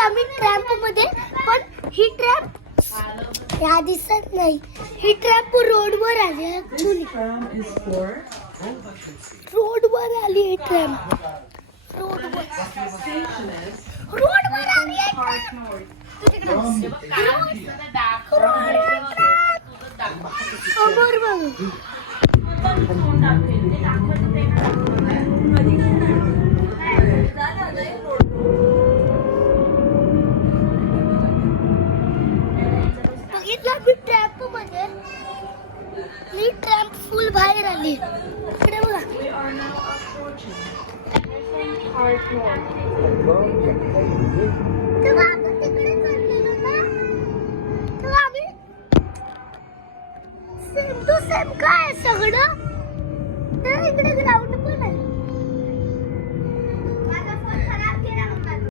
आम्ही ट्रॅम्प मध्ये, पण ही ट्रॅम्प ह्या दिसत नाही. ही ट्रॅम्प रोडवर आली ऍक्च्युली. रोडवर आली ही ट्रॅम्प. रोडवर आली समोर बघ. बघितलं मी ट्रॅम्प मध्ये. ही ट्रॅम्प फुल बाहेर आली. इकडे बघा. तेव्हा आपण तिकडे चाललेलो ना, तेव्हा आम्ही सेम टू सेम काय सगळं. तर इकडे ग्राउंड